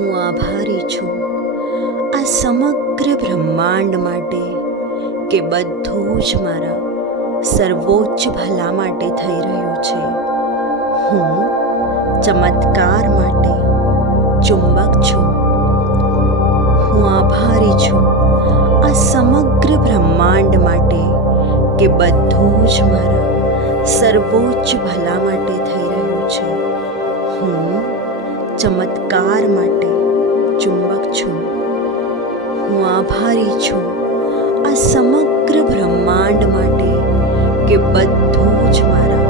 હું આભારી છું આ સમગ્ર બ્રહ્માંડ માટે કે બધું જ મારા સર્વોચ્ચ ભલા માટે થઈ રહ્યું છે. હું ચમત્કાર માટે ચુંબક છું. હું આભારી છું આ સમગ્ર બ્રહ્માંડ માટે કે બધું જ મારા સર્વોચ્ચ ભલા માટે થઈ રહ્યું છે. હું ચમત્કાર માટે ચુંબક છું. હું આભારી છું આ સમગ્ર બ્રહ્માંડ માટે કે બધું જ મારા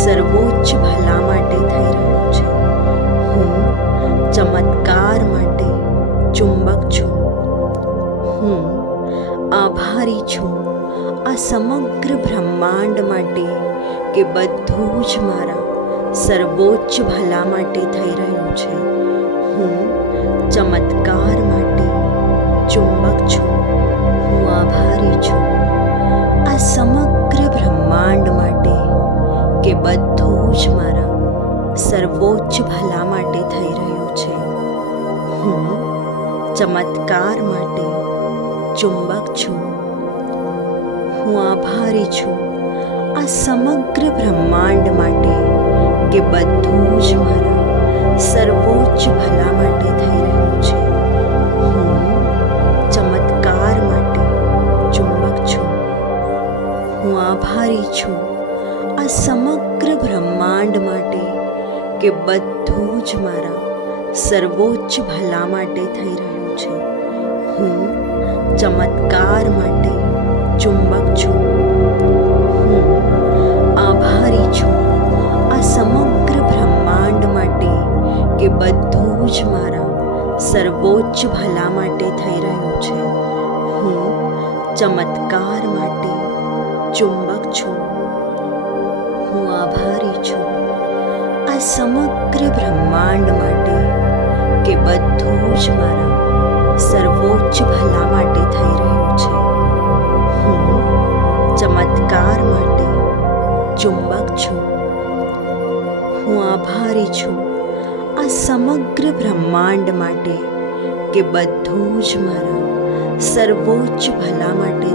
સર્વોચ્ચ ભલા માટે થઈ રહ્યું છે. હું ચમત્કાર માટે ચુંબક છું. હું આભારી છું આ સમગ્ર બ્રહ્માંડ માટે કે બધું જ મારા સર્વોચ્ચ ભલા માટે થઈ રહ્યું છે. હું ચમત્કાર માટે ચુંબક છું. હું આભારી છું આ સમગ્ર બ્રહ્માંડ માટે કે બધું જ મારા સર્વોચ્ચ ભલા માટે થઈ રહ્યું છે. હું ચમત્કાર માટે ચુંબક છું. હું આભારી છું આ સમગ્ર બ્રહ્માંડ માટે કે બધું જ મારા સર્વોચ્ચ ભલા માટે થઈ રહ્યું છે. હું ચમત્કાર માટે ચુંબક છું. હું આભારી છું આ સમગ્ર બ્રહ્માંડ માટે કે બધું જ મારા સર્વોચ્ચ ભલા માટે થઈ રહ્યું છે. હું ચમત્કાર માટે ચુંબક છું. હું આભારી છું આ સમગ્ર બ્રહ્માંડ માટે કે બધું જ મારા સર્વોચ્ચ ભલા માટે થઈ રહ્યું છે. હું ચમત્કાર માટે ચુંબક છું. હું આભારી છું આ સમગ્ર બ્રહ્માંડ માટે કે બધું જ મારા સર્વોચ્ચ ભલા માટે થઈ રહ્યું છે. હું ચમત્કાર માટે ચુંબક છું. હું આભારી છું આ સમગ્ર બ્રહ્માંડ માટે કે બધું જ મારા સર્વોચ્ચ ભલા માટે